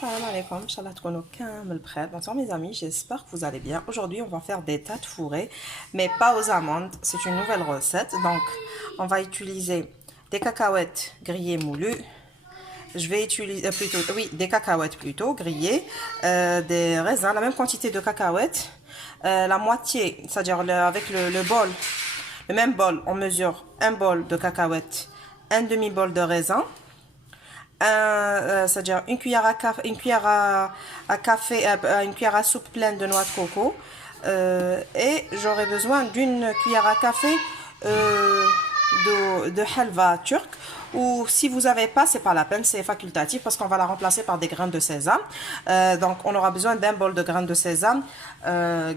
Salam alaikum, Inch'Allah tkonou kamel bkhair. Bonsoir mes amis, j'espère que vous allez bien. Aujourd'hui, on va faire des tâtes fourrées, mais pas aux amandes. C'est une nouvelle recette. Donc, on va utiliser des cacahuètes grillées moulues. Je vais utiliser des cacahuètes plutôt grillées, des raisins, la même quantité de cacahuètes, la moitié, c'est-à-dire avec le bol, le même bol, on mesure un bol de cacahuètes, un demi-bol de raisin. C'est-à-dire une cuillère à café, une cuillère une cuillère à soupe pleine de noix de coco, et j'aurai besoin d'une cuillère à café de halva turc, ou si vous n'avez pas, c'est pas la peine, c'est facultatif parce qu'on va la remplacer par des graines de sésame. Donc on aura besoin d'un bol de graines de sésame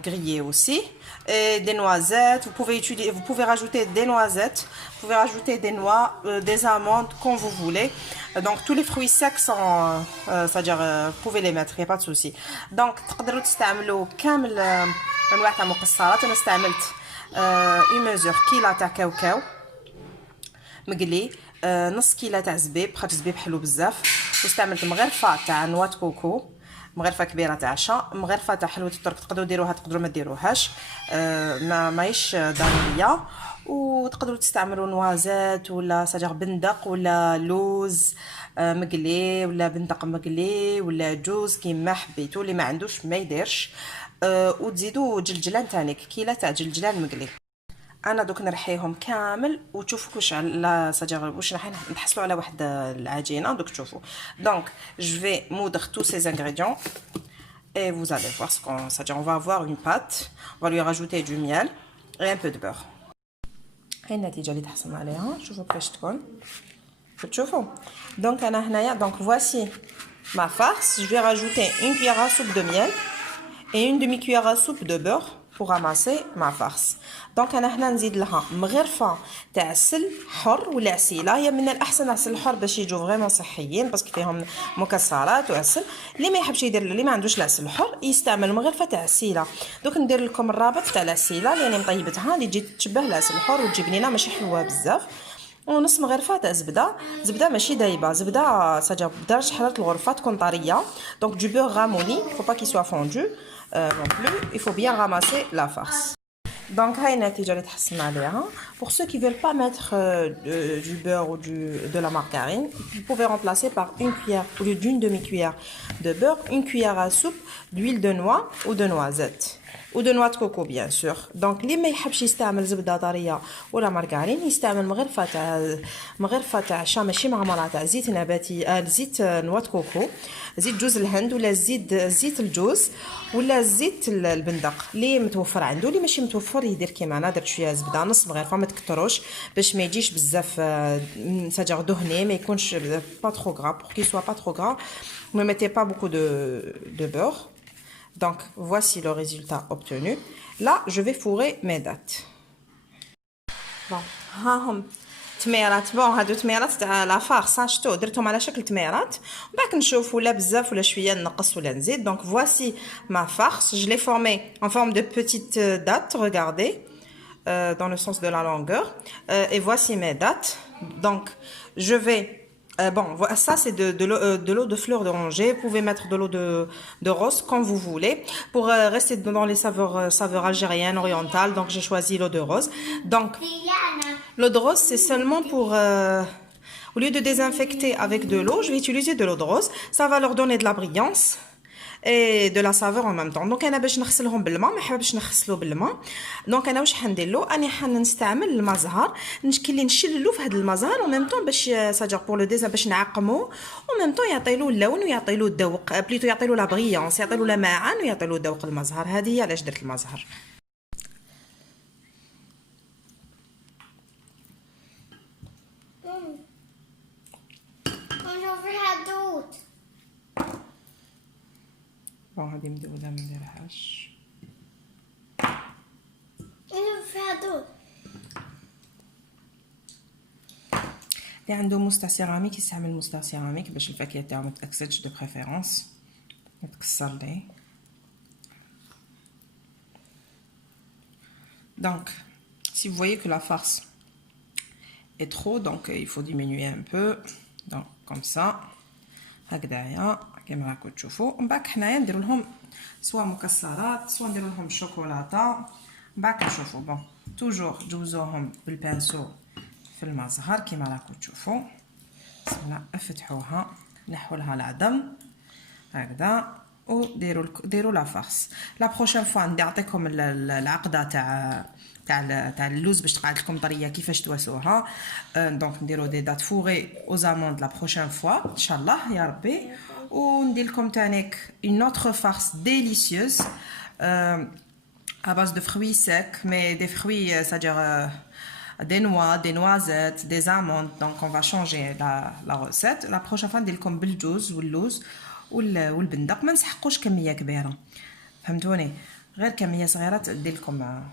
grillées aussi, et des noisettes. Vous pouvez rajouter des noisettes, vous pouvez rajouter des noix, des amandes, comme vous voulez. Donc tous les fruits secs sont, c'est-à-dire vous pouvez les mettre, il n'y a pas de souci. Donc تقدروا تستعملوا كامل انواع تاع المكسرات. انا استعملت une mesure كيلة تاع كاوكاو مقلي، نص كيلة تاع زبيب، خاطر الزبيب حلو بزاف، واستعملت مغرفة تاع نواه كوكو، مغرفه كبيره تاع شا، مغرفه تاع حلوه الترك، تقدروا ديروها تقدروا ما ديروهاش، ماهيش ضروريه. وتقدروا تستعملوا نوازات ولا سجر بندق ولا لوز مقلي، ولا بندق مقلي، ولا جوز كيما حبيتو، اللي ما عندوش ما يديرش. وتزيدوا جلجلان تانيك، كيله تاع جلجلان مقلي. انا دوك نرحيهم كامل وتشوفوا واش على سجر واش راح نحصلوا على واحد العجينه. دوك تشوفوا. دونك جو في moudre tous ces ingrédients et vous allez voir ce qu'on, c'est-à-dire on va avoir une pâte, on va lui rajouter du miel et un peu de beurre. هاي النتيجه اللي تحصلنا عليها، شوفوا كيفاش تكون، تشوفوا. دونك انا هنايا دونك voici ma farce. Je vais rajouter une cuillère à soupe de miel et une demi-cuillère à soupe de beurre pour ramasser ma farce. دونك انا هنا نزيد لها مغرفه تاع عسل حر ولا عسيله، هي من الاحسن عسل الحر باش يجوا فريمون صحيين باسكو فيهم مكسرات وعسل. اللي ما يحبش يدير، اللي ما عندوش العسل الحر يستعمل مغرفه تاع عسيله. دوك ندير لكم الرابط تاع العسيله اللي انا مطيبتها، اللي تجي تشبه العسل الحر وتجي بنينه ماشي حلوه بزاف. ونص مغرفه تاع زبده ماشي دايبه، زبده سجا بدرجه حراره الغرفه تكون طريه. دونك دو beurre ramolli, faut pas qu'il soit fondu non plus, il faut bien ramasser la farce. Donc هاي النتيجة اللي تحصلنا عليها. Pour ceux qui veulent pas mettre du beurre ou de la margarine, vous pouvez remplacer par une cuillère au lieu d'une demi-cuillère de beurre, une cuillère à soupe d'huile de noix ou de noisette ou de noix de coco bien sûr. Donc اللي ما يحبش يستعمل زبدة طرية ولا مارغرين يستعمل مغرفة تاع شا ماشي معمرة تاع زيت نباتي، زيت نواه كوكو، زيت جوز الهند، ولا زيت الجوز، ولا زيت البندق اللي متوفر عنده. اللي ماشي متوفر يدير كيما انا درت شويه زبده، نص مغرفه، ما تكتروش باش ما يجيش بزاف ساجر دهني، ما يكونش با ترو غرا. pour qu'il soit pas trop gras, ne mettez pas beaucoup de beurre. Donc voici le résultat obtenu. Là je vais fourrer mes dattes. Bon ها هم تميرات. بون هادو تميرات تاع لا فارس، شفتو درتهم على شكل تميرات، وباك نشوف ولا بزاف ولا شويه نقص ولا نزيد. دونك voici ma farce, je l'ai formée en forme de petite date, regardez, dans le sens de la longueur, et voici mes dates. Donc je vais bon, ça c'est de l'eau de fleur d'oranger. Vous pouvez mettre de l'eau de rose comme vous voulez. Pour rester dans les saveurs algériennes, orientales, donc j'ai choisi l'eau de rose. Donc l'eau de rose c'est seulement pour au lieu de désinfecter avec de l'eau, je vais utiliser de l'eau de rose. Ça va leur donner de la brillance et de la saveur en même temps. Donc انا باش نغسلهم بالماء، ما حابش نغسلو بالماء. دونك انا واش حندير له، اني حنستعمل الماء زهر، نشكلي نشللو في هذا الماء زهر، وميم طون باش ساجر بور لو ديزا باش نعقمو، وميم طون يعطيلو اللون ويعطيلو الذوق، بليتو يعطيلو لا بريونس، يعطيلو لمعان ويعطيلو ذوق الماء زهر. هذه هي علاش درت الماء زهر. بون هادي مدوله ما نديرهاش. اللي عنده موستا سيراميك يستعمل موستا سيراميك باش الفاكهه تاعو ما تاكسدش دو بريفيرونس، يتكسر ليه. Donc si vous voyez que la farce est trop, donc il faut diminuer un peu. Donc comme ça هكذايا. كما راكم تشوفوا. من بعد حنايا نديروا لهم سواء مكسرات سواء نديروا لهم شوكولاته. من بعد كنشوفوا بون توجور جوزوهم بالبانسو في المزهر كما راكم تشوفوا. بسم افتحوها نحوا لها العظم هكذا وديروا لا فارس. لا بروشين فوا نعطيكم العقده تاع اللوز باش تقعد لكم طريه كيفاش تواسوها. دونك نديروا دي دات فوري او زاموند لا بروشين فوا ان شاء الله يا ربي. وندير لكم تانيك اون اوتر فارس ديليسيوز à base de fruits secs mais des fruits c'est-à-dire des noix, des noisettes, des amandes. Donc on va changer la recette. La prochaine fois ندير لكم بالجوز واللوز والبندق. ما نسحقوش كميه كبيره فهمتوني، غير كميه صغيره ندير لكم.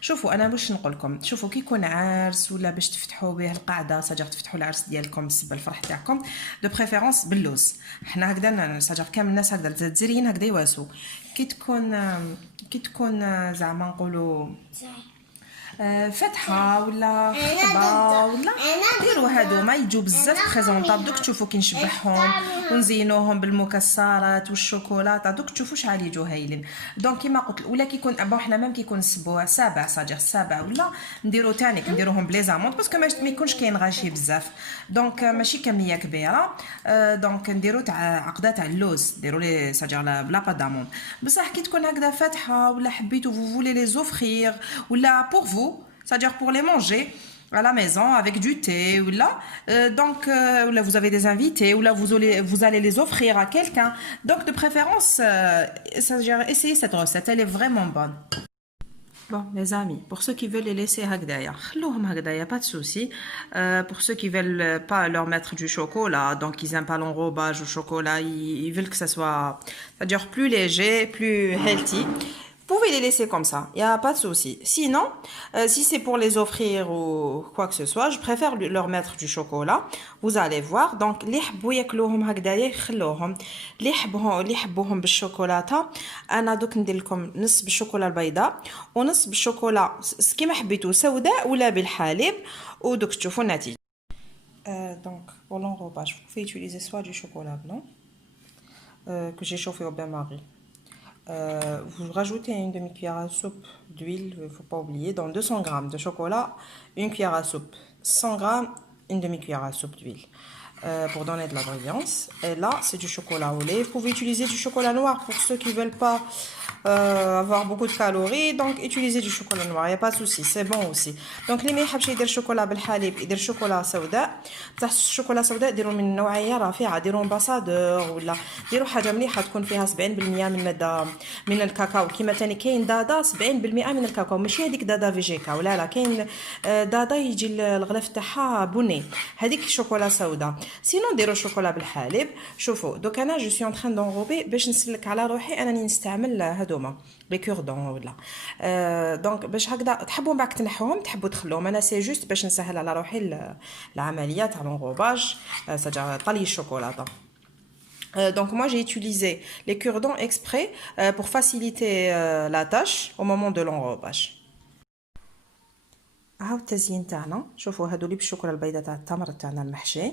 شوفوا انا واش نقول لكم، شوفوا كي يكون عرس ولا باش تفتحوا به القعده ساجر تفتحوا العرس ديالكم بالنسبه الفرح تاعكم دو بريفيرونس باللوز. حنا هكذا ساجر كامل الناس هكذا الجزائريين هكذا يواسوا. كي تكون زعما نقولوا فتحه ولا خطبه ولا ديروا هادوما يجوا بزاف بريزونطابل. دوك تشوفوا كي نشبعهم ونزينوهم بالمكسرات والشوكولاته دوك تشوفوا شحال يجوا هايلين. دونك كيما قلت ولا كيكون ابا حنا ميم كيكون السبوع سابع صاجر السابع ولا نديروا تانيك نديروهم بلي زامونط باسكو ما يكونش كاين غاشي بزاف. دونك ماشي كميه كبيره. دونك نديروا تاع عقده تاع اللوز ديروا لي صاجر بلا با دامون. بصح كي تكون هكذا فاتحه ولا حبيتو vous voulez les offrir ولا pour vous c'est-à-dire pour les manger à la maison avec du thé ou là donc là vous avez des invités ou là vous allez les offrir à quelqu'un. Donc de préférence c'est-à-dire essayez cette recette, elle est vraiment bonne. Bon les amis, pour ceux qui veulent les laisser هكذايا خلوهم هكذايا pas de souci. Pour ceux qui veulent pas leur mettre du chocolat, donc ils aiment pas l'enrobage au chocolat, ils veulent que ça soit c'est-à-dire plus léger, plus healthy. Vous pouvez les laisser comme ça, il n'y a pas de souci. Sinon, si c'est pour les offrir ou quoi que ce soit, je préfère leur mettre du chocolat. Vous allez voir. Donc, les حبوا ياكلوهم هكذايا يخلوهم. اللي يحبوهم بالشوكولاته انا دوك ندير لكم نص بالشوكولا البيضاء ونص بالشوكولا كيما حبيتو سوداء ولا بالحليب ودوك تشوفوا النتيجه. Donc, pour l'enrobage, vous pouvez utiliser soit du chocolat blanc que j'ai chauffé au bain-marie. Vous rajoutez une demi-cuillère à soupe d'huile, il ne faut pas oublier, dans 200 g de chocolat, une cuillère à soupe, 100 g, une demi-cuillère à soupe d'huile pour donner de la brillance. Et là, c'est du chocolat au lait. Vous pouvez utiliser du chocolat noir pour ceux qui ne veulent pas avoir beaucoup de calories, donc utilisez du chocolat noir, il n'y a pas de souci, c'est bon aussi. Donc les meilleurs يدير chocolat بالحليب يدير chocolat سوداء. بصح الشوكولا سوداء ديروا من نوعيه رفيعه، ديروا امباسادور ولا ديروا حاجه مليحه تكون فيها 70% من ماده من الكاكاو. كيما ثاني كاين دادا 70% من الكاكاو، ماشي هذيك دادا فيجيكا ولا لا، كاين دادا يجي الغلاف تاعها بني، هذيك شوكولا سوداء. سينو ديروا شوكولا بالحليب. شوفوا دوك انا جو سي ان تران دونغوبي باش نسلك على روحي انني نستعمل هذوما لي كوردون ولا دونك باش هكذا تحبوا بعد تنحوهم تحبوا تخلوهم. انا سي جوست باش نسهل على روحي العمليه تاع l'enrobage c'est-à-dire طلي الشوكولاته. Donc moi j'ai utilisé les cure-dents exprès pour faciliter la tâche au moment de l'enrobage. هاو التزيين تاعنا. شوفوا هادو اللي بالشوكولا البيضاء تاع التمر تاعنا المحشي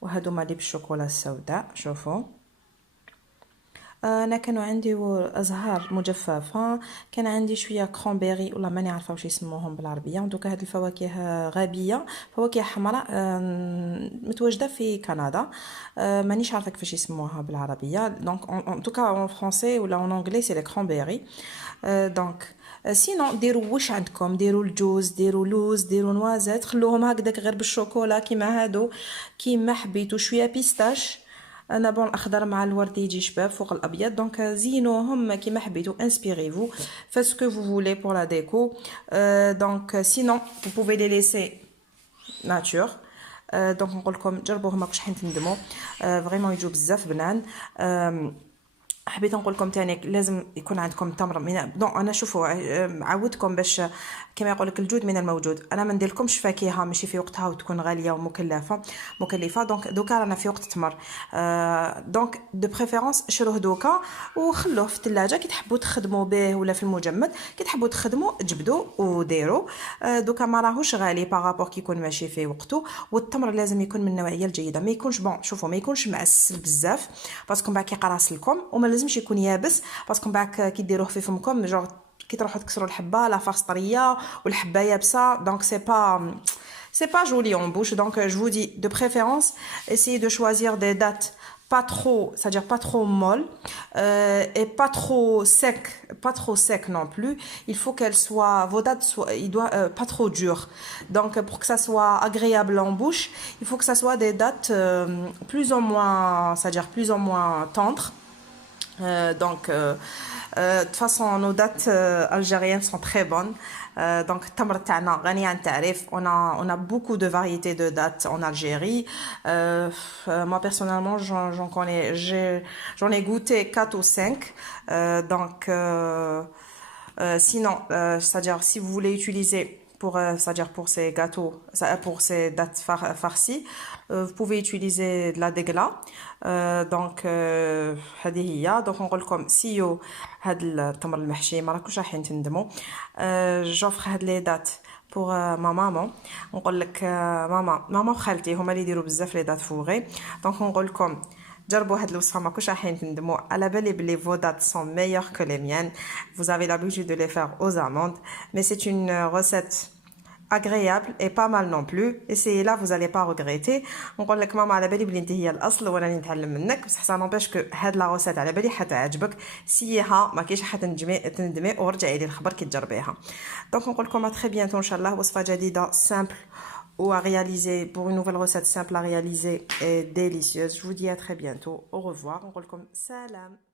وهادوما اللي بالشوكولا السوداء. شوفوا انا كانوا عندي ازهار مجففه، كان عندي شويه كرونبيري ولا ماني عارفه واش يسموهم بالعربيه. دوك هاد الفواكه غابيه، فواكه حمراء متواجده في كندا، مانيش عارفه كيفاش يسموها بالعربيه. دونك ان توكا اون فرونسي ولا اون انجلي سي لي كرونبيري. دونك سينو ديروا واش عندكم، ديروا الجوز، ديروا لوز، ديروا نوازات، خلوهم هكذاك غير بالشوكولا كيما هادو كيما حبيتو. شويه بيستاش، انا بون الاخضر مع الورد يجي شباب فوق الابيض. دونك زينوهم كيما حبيتو، انسبيريفو faites ce que vous voulez pour la déco. Donc sinon vous pouvez les laisser nature. دونك نقول لكم جربوهم ماكوش حين تندموا، فريمون يجوا بزاف بنان. حبيت نقول لكم تاني لازم يكون عندكم تمر من دون انا شوفوا عودكم باش كما يقول لك الجود من الموجود. انا ما نديرلكمش فاكهه ماشي في وقتها وتكون غاليه ومكلفه دونك دوكا رانا في وقت التمر. دونك دو بريفيرونس شروه دوكا وخلوه في الثلاجه كي تحبوا تخدموا به ولا في المجمد كي تحبوا تخدموا جبدوا وديروا. دوكا ما راهوش غالي بارابور كي يكون ماشي في وقته. والتمر لازم يكون من النوعيه الجيده ما يكونش بون شوفوا ما يكونش معسل بزاف باسكو بعد كيقراص لكم وما لازمش يكون يابس باسكو بعد كي ديروه في فمكم جوغ كي تروحوا تكسروا الحبه لا فاس طريه والحبه يابسه دونك c'est pas joli en bouche donc je vous dis de préférence essayez de choisir des dates pas trop c'est-à-dire pas trop molles et pas trop sec non plus. Il faut qu'elle soit vos dates soient il doit pas trop dur donc pour que ça soit agréable en bouche il faut que ça soit des dates plus ou moins c'est-à-dire plus ou moins tendres. De toute façon nos dates algériennes sont très bonnes. Donc التمر تاعنا غني عن التعريف. On a beaucoup de variétés de dates en Algérie. Moi personnellement j'en ai goûté 4 ou 5. Sinon c'est-à-dire si vous voulez utiliser c'est-à-dire pour ces gâteaux, pour ces dates farcies, vous pouvez utiliser de la dégla. Donc هذه هي donc نقول لكم سيو هاد التمر المحشي ما راكوش رايحين تندموا. جوفر هاد لي دات pour ma maman نقول لك ماما وخالتي هما اللي يديروا بزاف لي دات فوغي دونك نقول لكم جربوا هاد الوصفه ماكوش رايحين تندموا. على بالي بلي vos dates sont meilleures que les miennes. Vous avez l'habitude de les faire aux amandes mais c'est une recette agréable et pas mal non plus. Essayez là, vous allez pas regretter. نقول لك ماما على بالي بلي انت هي الاصل وانا نتعلم منك بصح ça n'empêche que هاد لا روسيت على بالي حتعجبك. سيها ما كاينش تندمي ورجعي لي الخبر كي تجربيها. دونك نقول لكم à très bientôt ان شاء الله. وصفه جديده simple ou à réaliser pour une nouvelle recette simple à réaliser et délicieuse. Je vous dis à très bientôt. Au revoir. نقول لكم سلام.